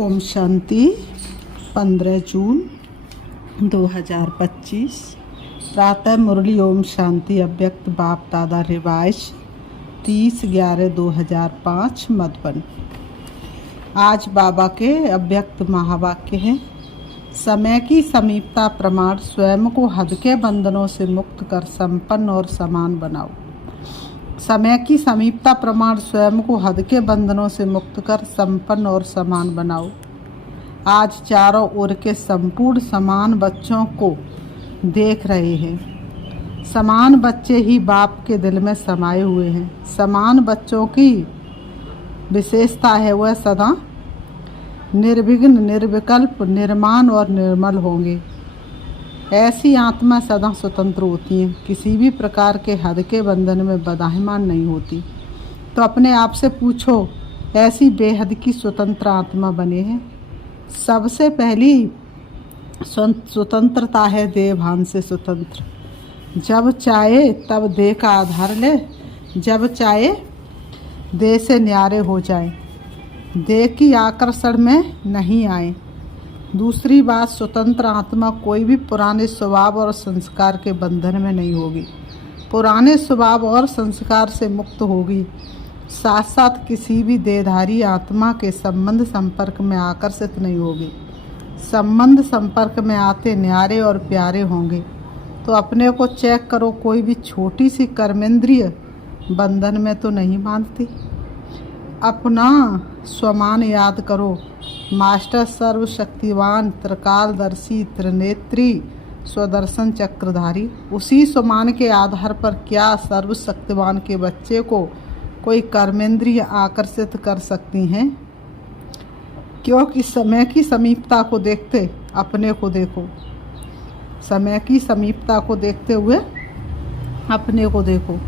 ओम शांति 15 जून 2025 प्रातः मुरली ओम शांति अव्यक्त बाप दादा रिवाइश 30/11/2005 मधुबन। आज बाबा के अव्यक्त महावाक्य हैं। समय की समीपता प्रमाण स्वयं को हद के बंधनों से मुक्त कर संपन्न और समान बनाओ। समय की समीपता प्रमाण स्वयं को हद के बंधनों से मुक्त कर संपन्न और समान बनाओ। आज चारों ओर के संपूर्ण समान बच्चों को देख रहे हैं। समान बच्चे ही बाप के दिल में समाये हुए हैं। समान बच्चों की विशेषता है वह सदा निर्विघ्न, निर्विकल्प, निर्माण और निर्मल होंगे। ऐसी आत्मा सदा स्वतंत्र होती हैं, किसी भी प्रकार के हद के बंधन में बंधायमान नहीं होती। तो अपने आप से पूछो, ऐसी बेहद की स्वतंत्र आत्मा बने हैं। सबसे पहली स्वतंत्रता है देह भान से स्वतंत्र। जब चाहे तब देह का आधार ले, जब चाहे देह से न्यारे हो जाए, देह की आकर्षण में नहीं आए। दूसरी बात, स्वतंत्र आत्मा कोई भी पुराने स्वभाव और संस्कार के बंधन में नहीं होगी। पुराने स्वभाव और संस्कार से मुक्त होगी। साथ साथ किसी भी देहधारी आत्मा के संबंध संपर्क में आकर्षित नहीं होगी। संबंध संपर्क में आते न्यारे और प्यारे होंगे। तो अपने को चेक करो, कोई भी छोटी सी कर्मेंद्रिय बंधन में तो नहीं बांधती। अपना स्वमान याद करो। मास्टर सर्वशक्तिवान, त्रिकालदर्शी, त्रिनेत्री, स्वदर्शन चक्रधारी। उसी स्वमान के आधार पर क्या सर्वशक्तिवान के बच्चे को कोई कर्मेंद्रिय आकर्षित कर सकती हैं? क्योंकि समय की समीपता को देखते अपने को देखो। समय की समीपता को देखते हुए अपने को देखो।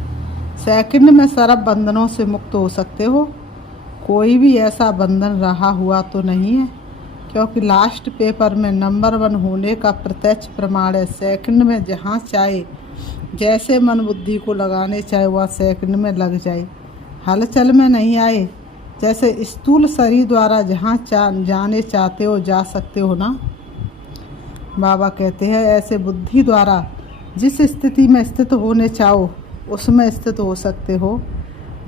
सेकंड में सर्व बंधनों से मुक्त हो सकते हो। कोई भी ऐसा बंधन रहा हुआ तो नहीं है, क्योंकि लास्ट पेपर में नंबर 1 होने का प्रत्यक्ष प्रमाण है। सेकंड में जहाँ चाहे, जैसे मन बुद्धि को लगाने चाहे वह सेकंड में लग जाए। हलचल में नहीं आए। जैसे स्थूल शरीर द्वारा जहाँ जाने चाहते हो जा सकते हो ना। बाबा कहते हैं ऐसे बुद्धि द्वारा जिस स्थिति में स्थित होने चाहो उसमें स्थित हो सकते हो।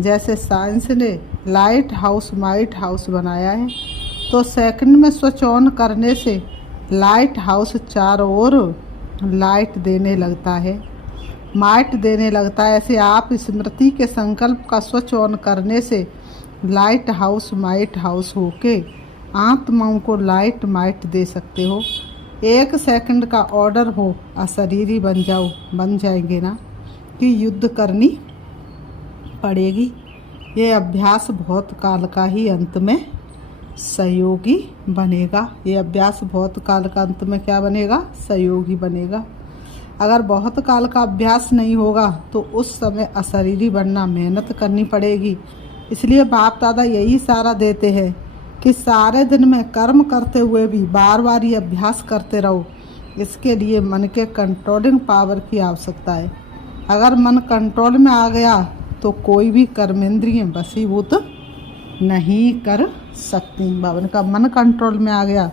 जैसे साइंस ने लाइट हाउस माइट हाउस बनाया है, तो सेकंड में स्विच ऑन करने से लाइट हाउस चारों ओर लाइट देने लगता है, माइट देने लगता है। ऐसे आप स्मृति के संकल्प का स्विच ऑन करने से लाइट हाउस माइट हाउस होके आत्माओं को लाइट माइट दे सकते हो। 1 सेकंड का ऑर्डर हो, अशरीरी बन जाओ, बन जाएंगे ना, कि युद्ध करनी पड़ेगी। ये अभ्यास बहुत काल का ही अंत में सहयोगी बनेगा। ये अभ्यास बहुत काल का अंत में क्या बनेगा? सहयोगी बनेगा। अगर बहुत काल का अभ्यास नहीं होगा तो उस समय अशरीरी बनना मेहनत करनी पड़ेगी। इसलिए बाप दादा यही सहारा देते हैं कि सारे दिन में कर्म करते हुए भी बार बार ये अभ्यास करते रहो। इसके लिए मन के कंट्रोलिंग पावर की आवश्यकता है। अगर मन कंट्रोल में आ गया तो कोई भी कर्मेंद्रिय वशीभूत नहीं कर सकती। बाबा ने कहा मन कंट्रोल में आ गया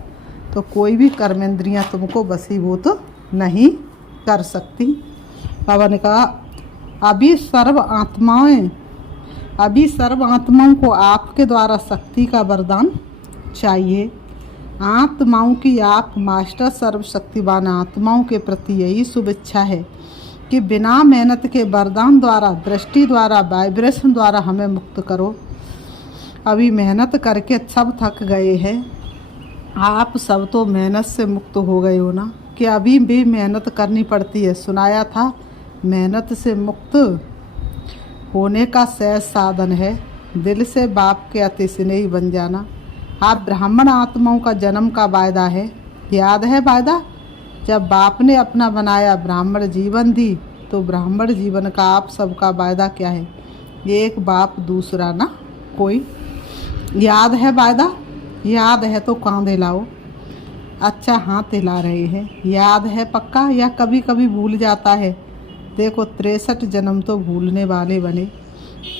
तो कोई भी कर्मेंद्रियां तुमको वशीभूत नहीं कर सकती। बाबा ने कहा अभी सर्व आत्माओं को आपके द्वारा शक्ति का वरदान चाहिए। आत्माओं की आप मास्टर सर्वशक्तिवान आत्माओं के प्रति यही शुभ इच्छा है कि बिना मेहनत के वरदान द्वारा, दृष्टि द्वारा, वाइब्रेशन द्वारा हमें मुक्त करो। अभी मेहनत करके सब थक गए हैं। आप सब तो मेहनत से मुक्त हो गए हो ना, कि अभी भी मेहनत करनी पड़ती है। सुनाया था मेहनत से मुक्त होने का सहज साधन है दिल से बाप के अति स्नेही बन जाना। आप ब्राह्मण आत्माओं का जन्म का वायदा है, याद है वायदा? जब बाप ने अपना बनाया ब्राह्मण जीवन दी, तो ब्राह्मण जीवन का आप सबका वायदा क्या है? एक बाप दूसरा ना कोई। याद है वायदा? याद है तो कांध हिलाओ। अच्छा, हाथ हिला रहे हैं। याद है पक्का या कभी कभी भूल जाता है? देखो 63 जन्म तो भूलने वाले बने।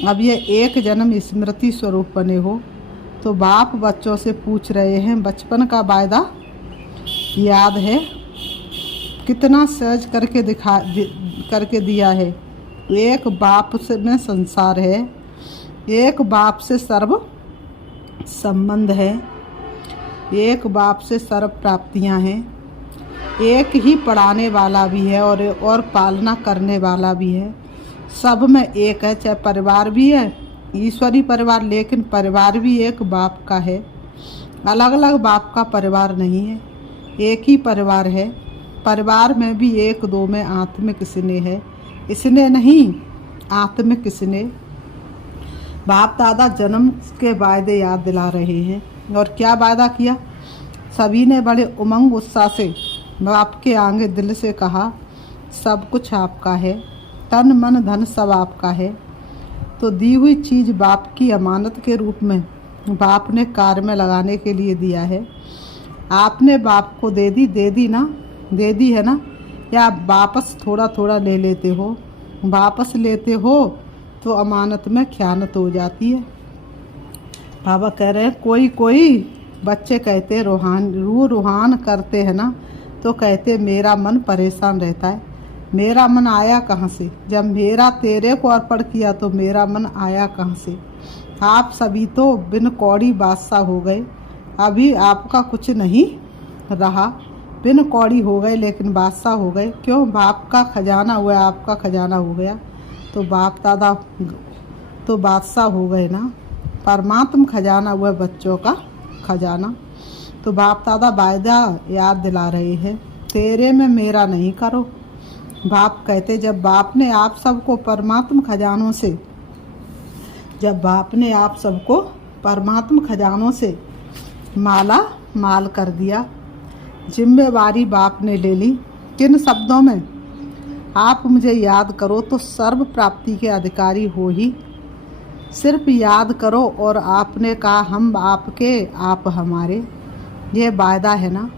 अब ये एक जन्म स्मृति स्वरूप बने हो। तो बाप बच्चों से पूछ रहे हैं, बचपन का वायदा याद है? कितना सहज करके दिया है। एक बाप से में संसार है, एक बाप से सर्व संबंध है, एक बाप से सर्व प्राप्तियां हैं, एक ही पढ़ाने वाला भी है और पालना करने वाला भी है। सब में एक है, चाहे परिवार भी है ईश्वरी परिवार, लेकिन परिवार भी एक बाप का है। अलग अलग बाप का परिवार नहीं है, एक ही परिवार है। परिवार में भी एक दो में आत्मिक स्नेह है, स्नेह नहीं आत्मिक स्नेह। बाप दादा जन्म के वायदे याद दिला रहे हैं। और क्या वायदा किया? सभी ने बड़े उमंग उत्साह से बाप के आगे दिल से कहा, सब कुछ आपका है, तन मन धन सब आपका है। तो दी हुई चीज़ बाप की अमानत के रूप में बाप ने कार्य में लगाने के लिए दिया है। आपने बाप को दे दी है ना, या वापस थोड़ा थोड़ा ले लेते हो? वापस लेते हो तो अमानत में ख़यानत हो जाती है। बाबा कह रहे हैं, कोई बच्चे कहते रूहान करते हैं ना, तो कहते मेरा मन परेशान रहता है। मेरा मन आया कहाँ से? जब मेरा तेरे को अर्पण किया तो मेरा मन आया कहाँ से? आप सभी तो बिन कौड़ी बादशाह हो गए, अभी आपका कुछ नहीं रहा। बिन कौड़ी हो गए लेकिन बादशाह हो गए। क्यों? बाप का खजाना हुआ, आपका खजाना हो गया, तो बाप दादा तो बादशाह हो गए ना। परमात्म खजाना हुआ बच्चों का खजाना। तो बाप दादा वायदा याद दिला रहे हैं, तेरे में मेरा नहीं करो। बाप कहते, जब बाप ने आप सबको परमात्म खजानों से माला माल कर दिया, जिम्मेवारी बाप ने ले ली। किन शब्दों में? आप मुझे याद करो तो सर्व प्राप्ति के अधिकारी हो ही। सिर्फ याद करो, और आपने कहा हम आपके आप हमारे, ये वायदा है ना।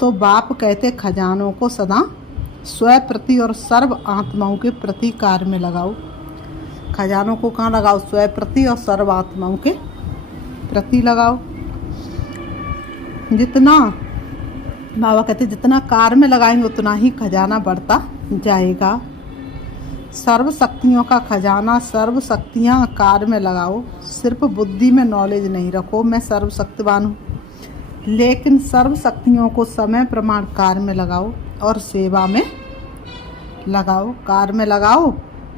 तो बाप कहते खजानों को सदा स्व प्रति और सर्व आत्माओं के प्रति कार्य में लगाओ। खजानों को कहाँ लगाओ? स्व प्रति और सर्व आत्माओं के प्रति लगाओ। जितना बाबा कहते जितना कार्य में लगाएंगे उतना ही खजाना बढ़ता जाएगा। सर्व शक्तियों का खजाना, सर्व शक्तियाँ कार्य में लगाओ। सिर्फ बुद्धि में नॉलेज नहीं रखो मैं सर्वशक्तिवान हूँ, लेकिन सर्व शक्तियों को समय प्रमाण कार्य में लगाओ और सेवा में लगाओ। कार्य में लगाओ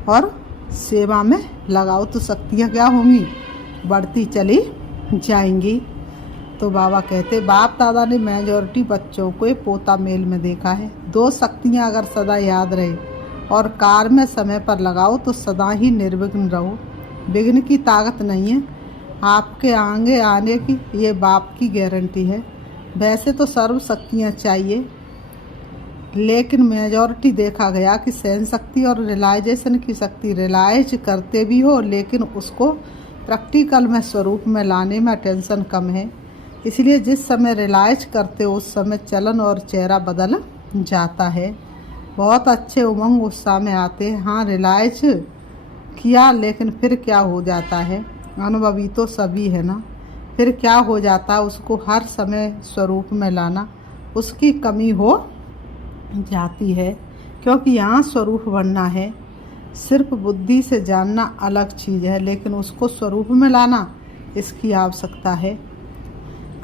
और सेवा में लगाओ, तो शक्तियाँ क्या होंगी? बढ़ती चली जाएंगी। तो बाबा कहते, बाप दादा ने मेजॉरिटी बच्चों को पोता मेल में देखा है। दो शक्तियाँ अगर सदा याद रहे और कार्य में समय पर लगाओ तो सदा ही निर्विघ्न रहो। विघ्न की ताकत नहीं है आपके आगे आने की, ये बाप की गारंटी है। वैसे तो सर्व शक्तियाँ चाहिए, लेकिन मेजॉरिटी देखा गया कि सहन शक्ति और रियलाइजेशन की शक्ति रियलाइज करते भी हो, लेकिन उसको प्रैक्टिकल में स्वरूप में लाने में टेंशन कम है। इसलिए जिस समय रियलाइज करते हो उस समय चलन और चेहरा बदल जाता है। बहुत अच्छे उमंग उत्साह में आते हैं। हाँ, रियलाइज किया, लेकिन फिर क्या हो जाता है? अनुभवी तो सभी है ना। फिर क्या हो जाता है? उसको हर समय स्वरूप में लाना उसकी कमी हो जाती है, क्योंकि यहाँ स्वरूप बनना है। सिर्फ बुद्धि से जानना अलग चीज़ है, लेकिन उसको स्वरूप में लाना इसकी आवश्यकता है।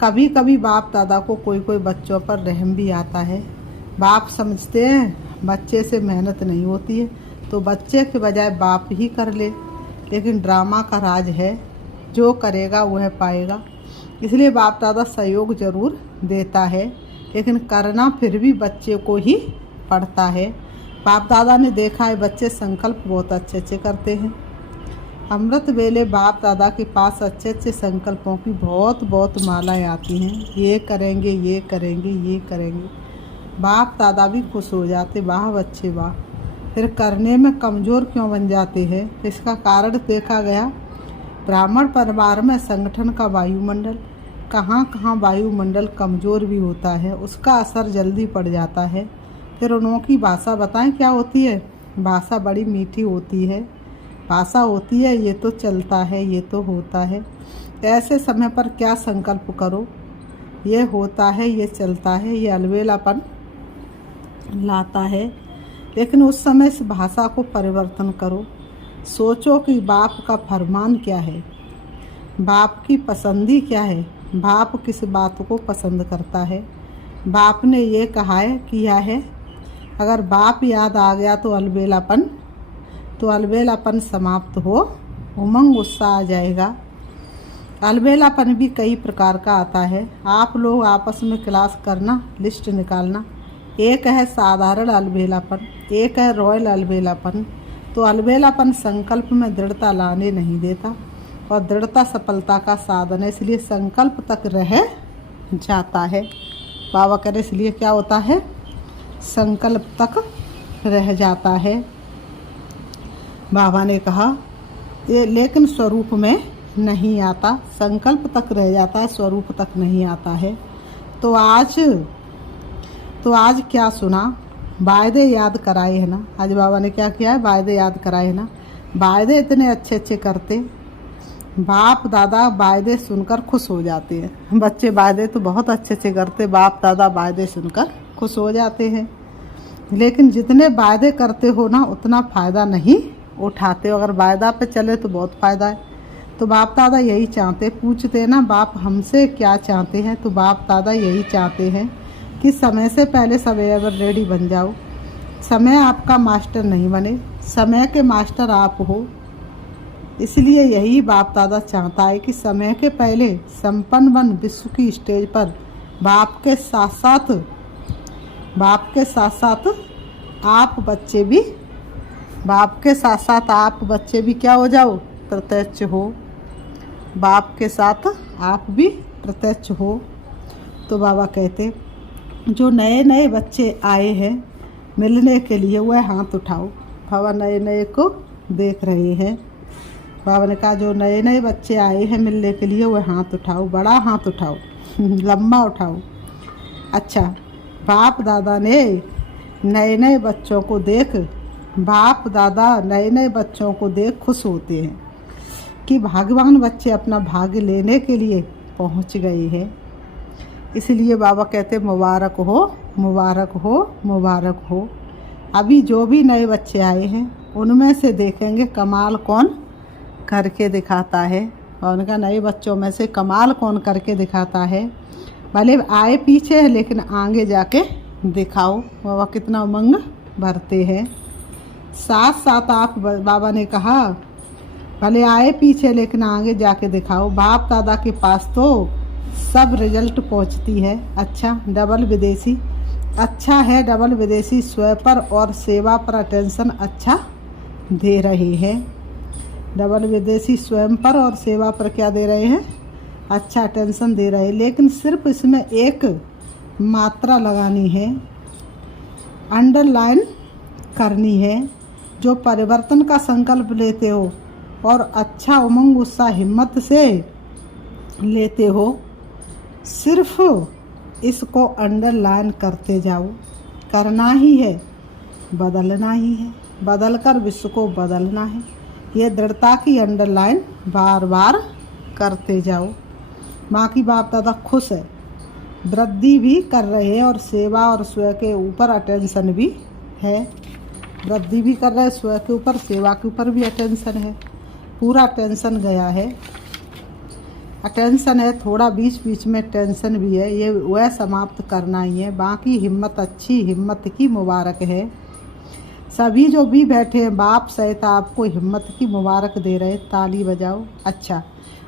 कभी कभी बाप दादा को कोई बच्चों पर रहम भी आता है। बाप समझते हैं बच्चे से मेहनत नहीं होती है, तो बच्चे के बजाय बाप ही कर ले, लेकिन ड्रामा का राज है, जो करेगा वह पाएगा। इसलिए बाप दादा सहयोग जरूर देता है, लेकिन करना फिर भी बच्चे को ही पड़ता है। बाप दादा ने देखा है बच्चे संकल्प बहुत अच्छे करते हैं। अमृत वेले बाप दादा के पास अच्छे संकल्पों की बहुत मालाएं आती हैं। ये करेंगे, ये करेंगे, ये करेंगे। बाप दादा भी खुश हो जाते, वाह बच्चे वाह। फिर करने में कमज़ोर क्यों बन जाते हैं? इसका कारण देखा गया ब्राह्मण परिवार में संगठन का वायुमंडल, कहाँ वायुमंडल कमज़ोर भी होता है, उसका असर जल्दी पड़ जाता है। फिर उनकी भाषा बताएं क्या होती है? भाषा बड़ी मीठी होती है, भाषा होती है ये तो चलता है, ये तो होता है। ऐसे समय पर क्या संकल्प करो, ये होता है, ये चलता है, ये अलबेलापन लाता है। लेकिन उस समय इस भाषा को परिवर्तन करो। सोचो कि बाप का फरमान क्या है, बाप की पसंदी क्या है, बाप किस बात को पसंद करता है। बाप ने ये कहा है, किया है। अगर बाप याद आ गया तो अलबेलापन समाप्त हो, उमंग उत्साह आ जाएगा। अलबेलापन भी कई प्रकार का आता है। आप लोग आपस में क्लास करना, लिस्ट निकालना। एक है साधारण अलबेलापन, एक है रॉयल अलबेलापन। तो अलबेलापन संकल्प में दृढ़ता लाने नहीं देता और दृढ़ता सफलता का साधन है, इसलिए संकल्प तक रह जाता है। बाबा कह रहे इसलिए क्या होता है, संकल्प तक रह जाता है। बाबा ने कहा ये लेकिन स्वरूप में नहीं आता, संकल्प तक रह जाता है, स्वरूप तक नहीं आता है। तो आज क्या सुना, वायदे याद कराए है ना। आज बाबा ने क्या किया है, वायदे याद कराए है ना। वायदे इतने अच्छे अच्छे करते, बाप दादा वायदे सुनकर खुश हो जाते हैं। बच्चे वायदे तो बहुत अच्छे अच्छे करते, बाप दादा वायदे सुनकर खुश हो जाते हैं। लेकिन जितने वायदे करते हो ना उतना फ़ायदा नहीं उठाते हो। अगर वायदा पे चले तो बहुत फ़ायदा है। तो बाप दादा यही चाहते, पूछते ना बाप हमसे क्या चाहते हैं, तो बाप दादा यही चाहते हैं कि समय से पहले सब एवर रेडी बन जाओ। समय आपका मास्टर नहीं बने, समय के मास्टर आप हो। इसलिए यही बाप दादा चाहता है कि समय के पहले संपन्न बन विश्व की स्टेज पर बाप के साथ साथ आप बच्चे भी क्या हो जाओ, प्रत्यक्ष हो। बाप के साथ आप भी प्रत्यक्ष हो। तो बाबा कहते जो नए नए बच्चे आए हैं मिलने के लिए वह हाथ उठाओ। बाबा नए नए को देख रहे हैं। बाबा ने कहा जो नए नए बच्चे आए हैं मिलने के लिए वह हाथ उठाओ, बड़ा हाथ उठाओ, लम्बा उठाओ। अच्छा, बाप दादा ने नए नए बच्चों को देख खुश होते हैं कि भाग्यवान बच्चे अपना भाग्य लेने के लिए पहुंच गए हैं। इसलिए बाबा कहते मुबारक हो, मुबारक हो, मुबारक हो। अभी जो भी नए बच्चे आए हैं उनमें से देखेंगे कमाल कौन करके दिखाता है। और उनका नए बच्चों में से कमाल कौन करके दिखाता है। भले आए पीछे है लेकिन आगे जाके दिखाओ। बाबा कितना उमंग भरते हैं। साथ साथ आप, बाबा ने कहा भले आए पीछे लेकिन आगे जाके दिखाओ। बाप दादा के पास तो सब रिजल्ट पहुंचती है। अच्छा, डबल विदेशी अच्छा है, डबल विदेशी स्वयं पर और सेवा पर अटेंशन अच्छा दे रहे हैं। डबल विदेशी स्वयं पर और सेवा पर क्या दे रहे हैं, अच्छा अटेंशन दे रहे हैं। लेकिन सिर्फ इसमें एक मात्रा लगानी है, अंडरलाइन करनी है। जो परिवर्तन का संकल्प लेते हो और अच्छा उमंग उत्साह हिम्मत से लेते हो, सिर्फ इसको अंडरलाइन करते जाओ। करना ही है, बदलना ही है, बदलकर विश्व को बदलना है। ये दृढ़ता की अंडरलाइन बार बार करते जाओ। बाकी बाप दादा खुश है, वृद्धि भी कर रहे हैं और सेवा और स्वयं के ऊपर अटेंशन भी है। वृद्धि भी कर रहे हैं स्वयं के ऊपर, सेवा के ऊपर भी अटेंशन है। पूरा टेंशन गया है, अटेंशन है, थोड़ा बीच बीच में टेंशन भी है, ये वह समाप्त करना ही है। बाकी हिम्मत, अच्छी हिम्मत की मुबारक है। सभी जो भी बैठे हैं बाप सहित आपको हिम्मत की मुबारक दे रहे, ताली बजाओ। अच्छा,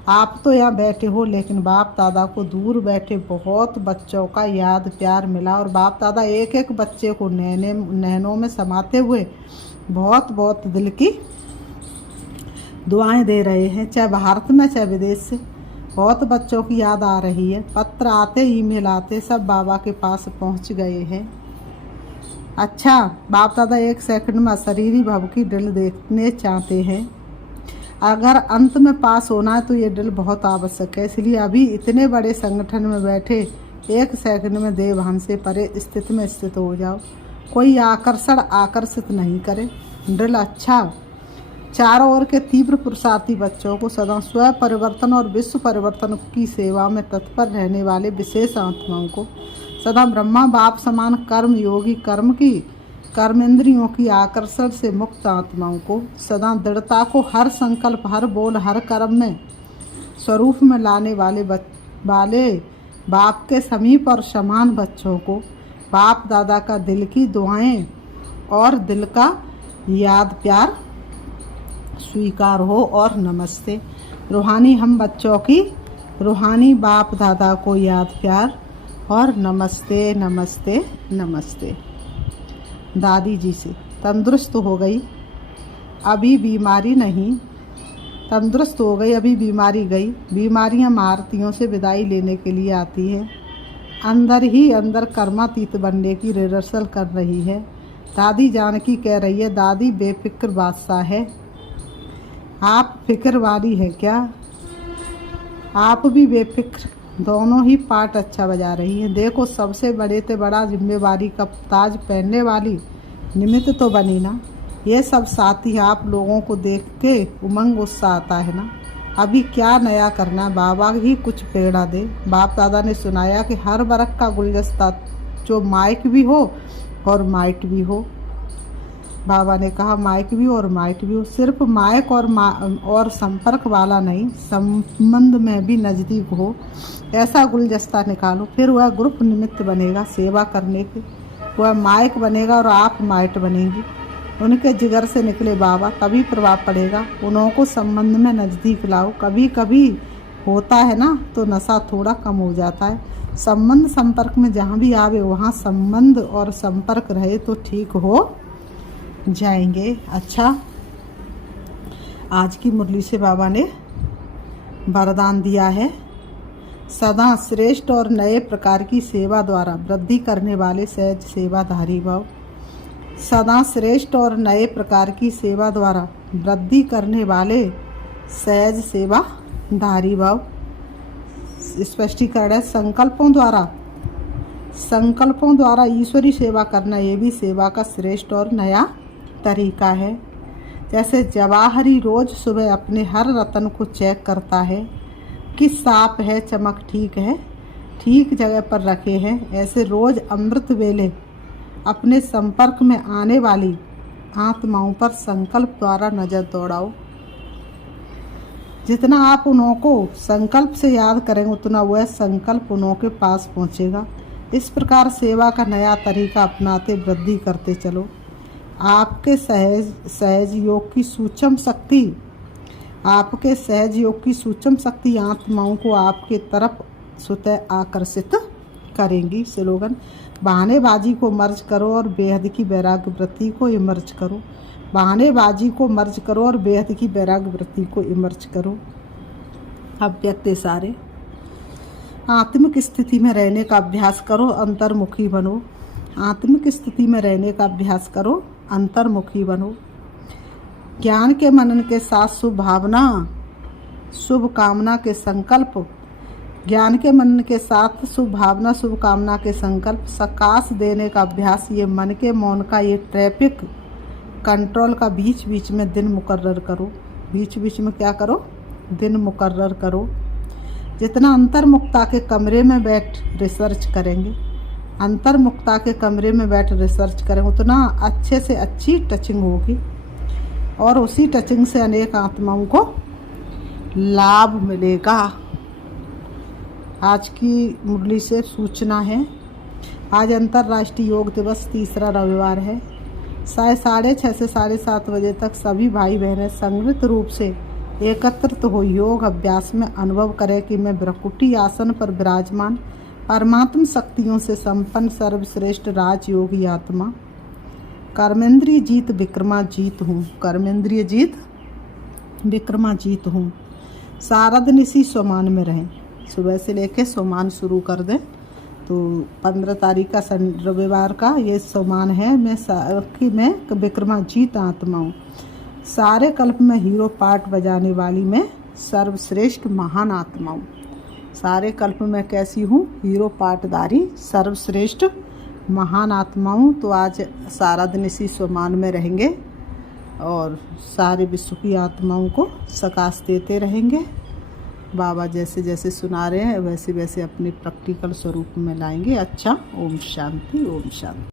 आप तो यहाँ बैठे हो लेकिन बाप दादा को दूर बैठे बहुत बच्चों का याद प्यार मिला और बाप दादा एक एक बच्चे को नैनों में समाते हुए बहुत बहुत दिल की दुआएं दे रहे हैं। चाहे भारत में चाहे विदेश से बहुत बच्चों की याद आ रही है। पत्र आते, ईमेल आते, सब बाबा के पास पहुंच गए हैं। अच्छा, बाप दादा एक सेकंड में अशरीरी भव की ड्रिल देखने चाहते हैं। अगर अंत में पास होना है तो ये ड्रिल बहुत आवश्यक है। इसलिए अभी इतने बड़े संगठन में बैठे एक सेकंड में देवभान से परे स्थिति में स्थित हो जाओ। कोई आकर्षण आकर्षित नहीं करे। ड्रिल अच्छा चारों ओर के तीव्र पुरुषार्थी बच्चों को सदा स्वयं परिवर्तन और विश्व परिवर्तन की सेवा में तत्पर रहने वाले विशेष आत्माओं को, सदा ब्रह्मा बाप समान कर्म योगी कर्मेंद्रियों की आकर्षण से मुक्त आत्माओं को, सदा दृढ़ता को हर संकल्प हर बोल हर कर्म में स्वरूप में लाने वाले बाप के समीप और समान बच्चों को, बाप दादा का दिल की दुआएं और दिल का याद प्यार स्वीकार हो और नमस्ते। रूहानी हम बच्चों की रूहानी बाप दादा को याद प्यार और नमस्ते नमस्ते नमस्ते। दादी जी से तंदुरुस्त हो गई अभी बीमारी नहीं, तंदुरुस्त हो गई अभी बीमारी गई। बीमारियां मारतियों से विदाई लेने के लिए आती है, अंदर ही अंदर कर्मातीत बनने की रिहर्सल कर रही है। दादी जानकी कह रही है, दादी बेफिक्र बादशाह है, आप फिक्र वाली है क्या? आप भी बेफिक्र, दोनों ही पार्ट अच्छा बजा रही हैं। देखो सबसे बड़े से बड़ा जिम्मेवारी का ताज पहनने वाली निमित्त तो बनी ना। ये सब साथी आप लोगों को देख के उमंग उत्साह आता है ना। अभी क्या नया करना, बाबा ही कुछ प्रेरणा दे। बाप दादा ने सुनाया कि हर वर्ग का गुलदस्ता जो माइक भी हो और माइट भी हो। बाबा ने कहा माइक भी और माइट भी हो, सिर्फ माइक और संपर्क वाला नहीं, संबंध में भी नज़दीक हो ऐसा गुलदस्ता निकालो। फिर वह ग्रुप निमित्त बनेगा सेवा करने के, वह माइक बनेगा और आप माइट बनेंगी। उनके जिगर से निकले बाबा, तभी प्रभाव पड़ेगा। उनको संबंध में नज़दीक लाओ। कभी कभी होता है ना तो नशा थोड़ा कम हो जाता है। संबंध संपर्क में जहाँ भी आवे वहाँ संबंध और संपर्क रहे तो ठीक हो जाएंगे। अच्छा, आज की मुरली से बाबा ने वरदान दिया है, सदा श्रेष्ठ और नए प्रकार की सेवा द्वारा वृद्धि करने वाले सहज सेवाधारी भाव। सदा श्रेष्ठ और नए प्रकार की सेवा द्वारा वृद्धि करने वाले सहज सेवाधारी भाव। स्पष्टीकरण है, संकल्पों द्वारा ईश्वरी सेवा करना ये भी सेवा का श्रेष्ठ और नया तरीका है। जैसे जवाहरी रोज सुबह अपने हर रतन को चेक करता है कि साफ है, चमक ठीक है, ठीक जगह पर रखे हैं, ऐसे रोज अमृत वेले अपने संपर्क में आने वाली आत्माओं पर संकल्प द्वारा नजर दौड़ाओ। जितना आप उन्हों को संकल्प से याद करेंगे उतना वह संकल्प उन्हों के पास पहुंचेगा। इस प्रकार सेवा का नया तरीका अपनाते वृद्धि करते चलो। आपके सहज योग की सूक्ष्म शक्ति आत्माओं को आपके तरफ स्वतः आकर्षित करेंगी। स्लोगन, बहानेबाजी को मर्ज करो और बेहद की वैराग्य वृत्ति को इमर्ज करो। बहानेबाजी को मर्ज करो और बेहद की वैराग्य वृत्ति को इमर्ज करो। अव्यक्त सारे आत्मिक स्थिति में रहने का अभ्यास करो, अंतर्मुखी बनो। आत्मिक स्थिति में रहने का अभ्यास करो, अंतर्मुखी बनो। ज्ञान के मनन के साथ शुभ भावना शुभ कामना के संकल्प, ज्ञान के मनन के साथ शुभ भावना शुभ कामना के संकल्प, सकाश देने का अभ्यास। ये मन के मौन का ये ट्रैफिक कंट्रोल का बीच बीच में दिन मुकर्रर करो। बीच बीच में क्या करो? दिन मुकर्रर करो। जितना अंतर्मुक्ता के कमरे में बैठ रिसर्च करेंगे, अंतर्मुक्ता के कमरे में बैठ रिसर्च करेंगे, उतना अच्छे से अच्छी टचिंग होगी और उसी टचिंग से अनेक आत्माओं को लाभ मिलेगा। आज की मुरली से सूचना है, आज अंतर्राष्ट्रीय योग दिवस, तीसरा रविवार है। 6:30 से 7:30 बजे तक सभी भाई बहनें संगठित रूप से एकत्रित हो योग अभ्यास में अनुभव करें कि मैं ब्रकुटी आसन पर विराजमान परमात्म शक्तियों से संपन्न सर्वश्रेष्ठ राजयोगी आत्मा कर्मेंद्रिय जीत विक्रमाजीत हूँ। कर्मेंद्रिय जीत विक्रमाजीत हूँ। शारद निशी सोमान में रहें। सुबह से लेके सोमान शुरू कर दें। तो 15 तारीख का रविवार का ये सोमान है। मैं विक्रमाजीत आत्मा हूँ। सारे कल्प में हीरो पार्ट बजाने वाली मैं सर्वश्रेष्ठ महान आत्मा हूँ। सारे कल्प में कैसी हूँ? हीरो पार्टदारी सर्वश्रेष्ठ महान आत्मा हूँ। तो आज शारद निशी सोमान में रहेंगे और सारे विश्व की आत्माओं को सकाश देते रहेंगे। बाबा जैसे जैसे सुना रहे हैं वैसे वैसे अपने प्रैक्टिकल स्वरूप में लाएंगे। अच्छा, ओम शांति, ओम शांति।